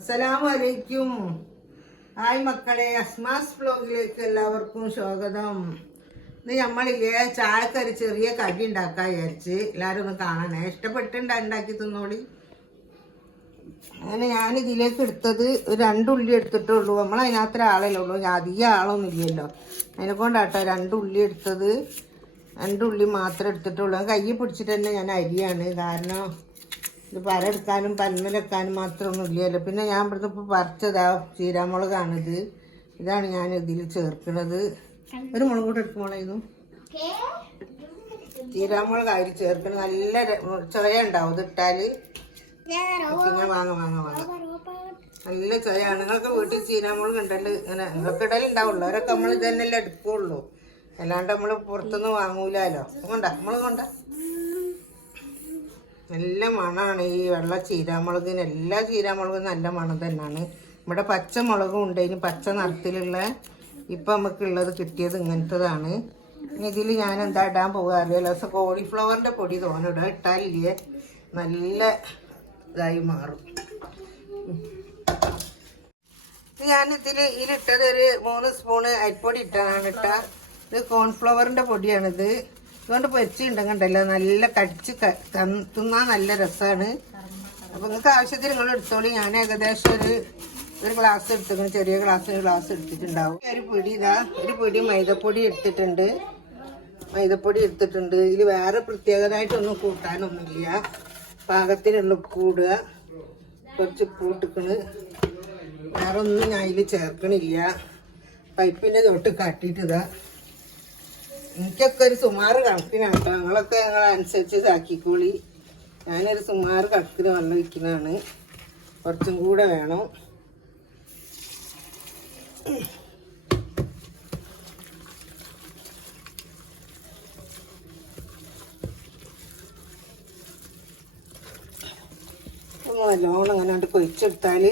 അസ്സലാമു അലൈക്കും ഹായ് മക്കളെ അസ്മാസ് വ്ലോഗിലേക്ക് എല്ലാവർക്കും സ്വാഗതം. ഇന്ന് നമ്മളില്ലേ ചായക്കൊരു ചെറിയ കടി ഉണ്ടാക്കാൻ വിചാരിച്ച് എല്ലാവരും ഒന്ന് കാണണേ. ഇഷ്ടപ്പെട്ടിട്ടുണ്ടാ ഉണ്ടാക്കി തിന്നോളി? അങ്ങനെ ഞാൻ ഇതിലേക്ക് എടുത്തത് ഒരു രണ്ടുള്ളി എടുത്തിട്ടുള്ളൂ. നമ്മൾ അതിനകത്ത് ആളല്ലേ ഉള്ളൂ. ഞാൻ അധികം ആളൊന്നും ഇല്ലല്ലോ. അതിനെ കൊണ്ടാട്ടോ രണ്ടുള്ളി എടുത്തത്. രണ്ടുള്ളി മാത്രം എടുത്തിട്ടുള്ളൂ. കയ്യിൽ പിടിച്ചിട്ട് തന്നെ ഞാൻ അരിയാണ്. കാരണം ഇത് പരെടുക്കാനും പന്മലെക്കാനും മാത്രമൊന്നും ഇല്ലല്ലോ. പിന്നെ ഞാൻ ഇവിടുന്ന് ഇപ്പോൾ പറിച്ചതാ ചീരാമുളകാണിത്. ഇതാണ് ഞാൻ ഇതിൽ ചേർക്കുന്നത്. ഒരു മുളക് കൂടെ എടുക്കുമ്പോളായിരുന്നു ചീരാമുളക് അതിൽ ചേർക്കുന്നത്. നല്ല ചൊയ ഉണ്ടാവും ഇത് പിന്നെ വാങ്ങ വാങ്ങ വാങ്ങ. നല്ല ചൊയാണ് നിങ്ങൾക്ക് വീട്ടിൽ ചീരാമുളക് ഉണ്ടല്ലോ. ഇങ്ങനെ നിങ്ങൾക്ക് ഇടലുണ്ടാവുള്ളൂ അവരൊക്കെ നമ്മൾ ഇതന്നെല്ലാം എടുക്കുള്ളൂ. അല്ലാണ്ട് നമ്മൾ പുറത്തുനിന്ന് വാങ്ങൂലല്ലോ കൊണ്ട നമ്മൾ കൊണ്ട. നല്ല മണമാണ് ഈ വെള്ള ചീരാമുളകിന്. എല്ലാ ചീരാമുളകും നല്ല മണം തന്നെയാണ് ഇവിടെ പച്ചമുളകും ഉണ്ട്. ഇനി പച്ച നിറത്തിലുള്ള ഇപ്പം നമുക്കുള്ളത് കിട്ടിയത് ഇങ്ങനത്തതാണ്. ഇനി ഇതിൽ ഞാൻ എന്താ ഇടാൻ പോകാറില്ല ദിവസം കോളിഫ്ലവറിന്റെ പൊടി തോന്നിടുക ഇട്ടാലില്ലേ? നല്ല ഇതായി മാറും. ഞാൻ ഇതിൽ ഇതിലിട്ടത് ഒരു മൂന്ന് സ്പൂണ് അരിപ്പൊടി ഇട്ടാണ് ഇട്ട ഇത് കോൺഫ്ലവറിന്റെ പൊടിയാണിത്. ഇതുകൊണ്ട് പൊരിച്ചുണ്ടെങ്കണ്ടല്ലോ നല്ല കടിച്ച് തിന്നാൻ നല്ല രസമാണ് അപ്പോൾ നിങ്ങൾക്ക് ആവശ്യത്തിന് നിങ്ങൾ എടുത്തോളൂ. ഞാൻ ഏകദേശം ഒരു ഒരു ഗ്ലാസ് എടുത്തിട്ടുണ്ട്. ചെറിയ ഗ്ലാസ് ഗ്ലാസ് എടുത്തിട്ടുണ്ടാവും. ഒരു പിടി ഇതാ ഒരു പിടി മൈദപ്പൊടി എടുത്തിട്ടുണ്ട്. മൈദപ്പൊടി എടുത്തിട്ടുണ്ട്. ഇതിൽ വേറെ പ്രത്യേകതയായിട്ടൊന്നും കൂട്ടാനൊന്നുമില്ല. പാകത്തിനുള്ള ഉപ്പ് കൂടുക കുറച്ച് ഉപ്പ് ഇട്ടിക്കണ്. വേറെ ഒന്നും ഞാൻ ഇതിൽ ചേർക്കണില്ല. പൈപ്പിന്റെ തൊട്ട് കാട്ടിയിട്ടിതാ. എനിക്കൊക്കെ ഒരു സുമാറ് കണക്കിനാണ് കേട്ടോ. നിങ്ങളൊക്കെ നിങ്ങളനുസരിച്ച് ഇതാക്കിക്കോളി. ഞാനൊരു സുമാറ് കണക്കിന് വെള്ളം വയ്ക്കുന്നതാണ് കുറച്ചും കൂടെ വേണം. നല്ലോണം അങ്ങനെ കൊണ്ട് കൊഴിച്ചെടുത്താൽ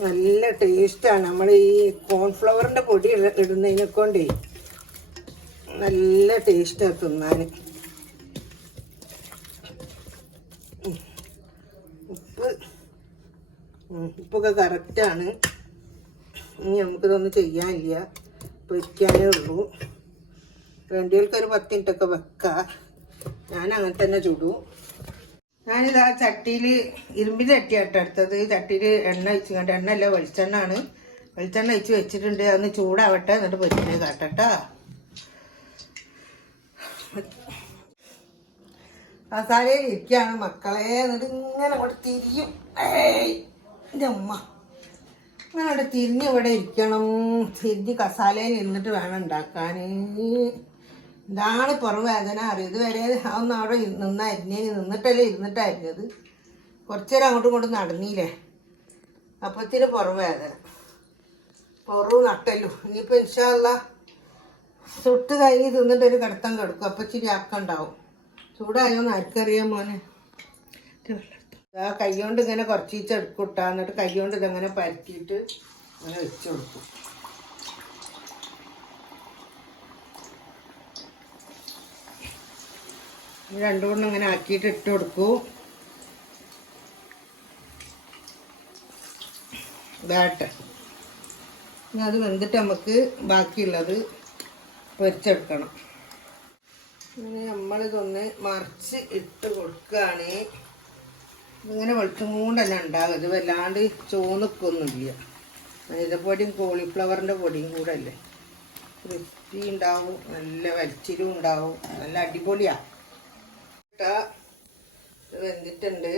നല്ല ടേസ്റ്റാണ് നമ്മൾ ഈ കോൺഫ്ലവറിന്റെ പൊടി ഇട- ഇടുന്നതിനെ കൊണ്ടേ നല്ല ടേസ്റ്റാണ് തിന്നാൻ. ഉപ്പ്. ഉപ്പൊക്കെ കറക്റ്റാണ് ഇനി നമുക്കിതൊന്നും ചെയ്യാനില്ല. പൊരിക്കാനേ ഉള്ളൂ. വേണ്ടികൾക്ക് ഒരു പത്ത് മിനിറ്റൊക്കെ വെക്കാം. ഞാൻ അങ്ങനെ തന്നെ ചുടും. ഞാനിതാ ചട്ടിയിൽ ഇരുമ്പിന്റെ ചട്ടിയാട്ടോ എടുത്തത്. ചട്ടിയിൽ എണ്ണ ഒഴിച്ച് കണ്ട് എണ്ണ അല്ല വെളിച്ചെണ്ണ ആണ്. വെളിച്ചെണ്ണ ഒഴിച്ച് വെച്ചിട്ടുണ്ട്. അതൊന്ന് ചൂടാവട്ടെ എന്നിട്ട് പൊരിച്ചത് കാട്ടട്ടാ മസാലയിൽ ഇരിക്കുകയാണ്. മക്കളെ എന്നിട്ട് ഇങ്ങനെ അവിടെ തിരിയും. എന്റെ അമ്മ ഇങ്ങനെ അവിടെ തിരിഞ്ഞ് ഇവിടെ ഇരിക്കണം. തിരിഞ്ഞ് കസാലയിൽ ഇരുന്നിട്ട് വേണം ഉണ്ടാക്കാൻ. ഇതാണ് പുറം വേദന അറിയും? ഇതുവരെ അതൊന്നും അവിടെ നിന്നായിരുന്നു. നിന്നിട്ടല്ലേ ഇരുന്നിട്ടായിരുന്നത്. കുറച്ചു നേരം അങ്ങോട്ടും ഇങ്ങോട്ടും നടന്നില്ലേ? അപ്പത്തിന് പുറം വേദന പുറവും നട്ടല്ലോ ഇനിയിപ്പോൾ ഇൻഷാല്ല തൊട്ട് കഴിഞ്ഞ് തിന്നിട്ടൊരു കിടത്തം കിടക്കും. അപ്പം ഇച്ചിരി ചൂടായോന്ന് ആർക്കറിയാം മോനെ. ആ കൈ കൊണ്ട് ഇങ്ങനെ കുറച്ച് ഈച്ച എടുക്കൂട്ടാ എന്നിട്ട് കൈ കൊണ്ട് ഇതങ്ങനെ പരത്തിയിട്ട് ഇങ്ങനെ വെച്ച് കൊടുക്കും. രണ്ടു കൊണ്ട് ഇങ്ങനെ ആക്കിയിട്ട് ഇട്ട് കൊടുക്കൂ. ഇതാട്ടെ അത് വെന്തിട്ട് നമുക്ക് ബാക്കിയുള്ളത് പൊരിച്ചെടുക്കണം. ഇങ്ങനെ നമ്മളിതൊന്ന് മറിച്ച് ഇട്ട് കൊടുക്കുകയാണ്. ഇങ്ങനെ വെളുത്തും കൊണ്ടല്ല ഉണ്ടാകും ഇത് വല്ലാണ്ട് ചോന്നിക്കൊന്നുമില്ല മൈദപ്പൊടിയും കോളിഫ്ലവറിന്റെ പൊടിയും കൂടെ അല്ലേ ക്രിസ്പി ഉണ്ടാവും. നല്ല വലിച്ചിലും ഉണ്ടാവും. നല്ല അടിപൊളിയാണ് ഇത് വെന്തിട്ടുണ്ട്.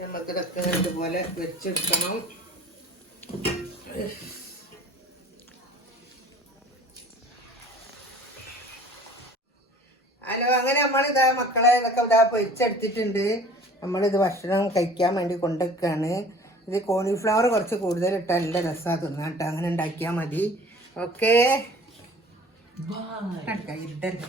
നമുക്കിതൊക്കെ ഇതുപോലെ വെച്ചെടുക്കണം ഹലോ അങ്ങനെ നമ്മളിതാ മക്കളെ ഇതൊക്കെ ഇതാ പൊരിച്ചെടുത്തിട്ടുണ്ട്. നമ്മളിത് ഭക്ഷണം കഴിക്കാൻ വേണ്ടി കൊണ്ടുവയ്ക്കുകയാണ് ഇത് കോളിഫ്ലവർ കുറച്ച് കൂടുതൽ ഇട്ടാൽ നല്ല രസമാണ് തിന്നാൻ കേട്ടോ. അങ്ങനെ ഉണ്ടാക്കിയാൽ മതി. ഓക്കെ? ഇരുട്ടല്ലേ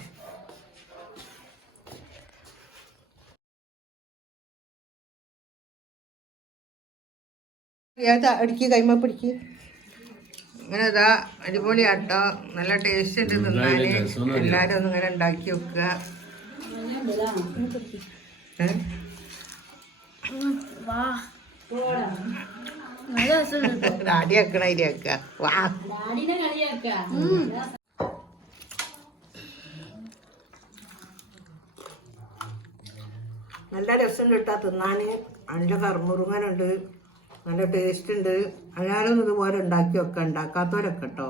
അടിക്ക് കൈമ പിടിക്ക് അങ്ങനെ അതാ അടിപൊളിയാട്ടോ. നല്ല ടേസ്റ്റ് ഉണ്ട് തിന്നാൽ എല്ലാരും ഒന്ന് ഇങ്ങനെ ഉണ്ടാക്കി വെക്കുക ഏ? നല്ല രസമുണ്ട് കേട്ടോ. ഡാഡി അതിൽ വാ. നല്ല രസമുണ്ട് കിട്ടാ. തിന്നാൻ നല്ല കറുമുറുങ്ങനുണ്ട്. നല്ല ടേസ്റ്റ് ഉണ്ട്. എല്ലാവരും ഇതുപോലെ ഉണ്ടാക്കി വെക്കാം. ഉണ്ടാക്കാത്തവരൊക്കെ കേട്ടോ.